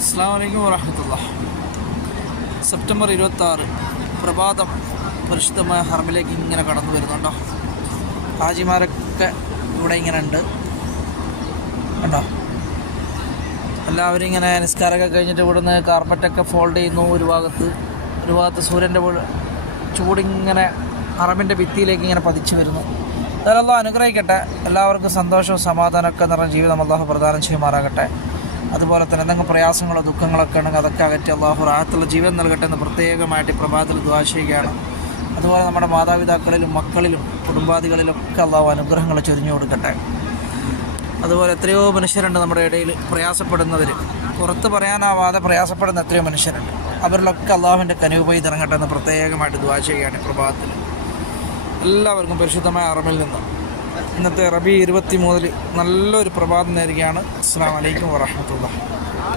അസ്സലാമു അലൈക്കും വറഹ്മത്തുള്ളാഹി. സെപ്റ്റംബർ 26 പ്രഭാതം പരിശുദ്ധമായ ഹറമിലേക്ക് ഇങ്ങനെ കടന്നു വരുന്നുണ്ടോ. ഹാജിമാരൊക്കെ ഇവിടെ ഇങ്ങനെ ഉണ്ട് കണ്ടോ. എല്ലാവരും ഇങ്ങനെ നിസ്കാരമൊക്കെ കഴിഞ്ഞിട്ട് ഇവിടുന്ന് കാർപ്പറ്റൊക്കെ ഫോൾഡ് ചെയ്യുന്നു. ഒരു ഭാഗത്ത് സൂര്യൻ്റെ ചൂടിങ്ങനെ ഹറമിൻ്റെ ഭിത്തിയിലേക്ക് ഇങ്ങനെ പതിച്ചു വരുന്നു. അതായത് അല്ലാഹു അനുഗ്രഹിക്കട്ടെ. എല്ലാവർക്കും സന്തോഷവും സമാധാനമൊക്കെ നിറഞ്ഞ ജീവിതം അല്ലാഹു പ്രദാനം ചെയ്യുമാറാകട്ടെ. അതുപോലെ തന്നെ എന്തെങ്കിലും പ്രയാസങ്ങളോ ദുഃഖങ്ങളൊക്കെ ഉണ്ടെങ്കിൽ അതൊക്കെ അകറ്റി അല്ലാഹു റാഹത്തുള്ള ജീവൻ നൽകട്ടെ എന്ന് പ്രത്യേകമായിട്ട് പ്രഭാതത്തിൽ ദുആ ചെയ്യുകയാണ്. അതുപോലെ നമ്മുടെ മാതാപിതാക്കളിലും മക്കളിലും കുടുംബാദികളിലൊക്കെ അല്ലാഹു അനുഗ്രഹങ്ങൾ ചൊരിഞ്ഞു കൊടുക്കട്ടെ. അതുപോലെ എത്രയോ മനുഷ്യരുണ്ട് നമ്മുടെ ഇടയിൽ പ്രയാസപ്പെടുന്നവർ, പുറത്ത് പറയാനാവാതെ പ്രയാസപ്പെടുന്ന എത്രയോ മനുഷ്യരുണ്ട്. അവരിലൊക്കെ അല്ലാഹുവിൻ്റെ കനിവ് പോയി ഇറങ്ങട്ടെ എന്ന് പ്രത്യേകമായിട്ട് ദുആ ചെയ്യുകയാണ് പ്രഭാതത്തിൽ. എല്ലാവർക്കും പരിശുദ്ധമായ ഹറമിൽ നിന്ന് ഇന്നത്തെ റബീ 23 നല്ലൊരു പ്രഭാതം നേരുകയാണ്. അസ്സലാമു അലൈക്കും വറഹ്മത്തുള്ളാഹി.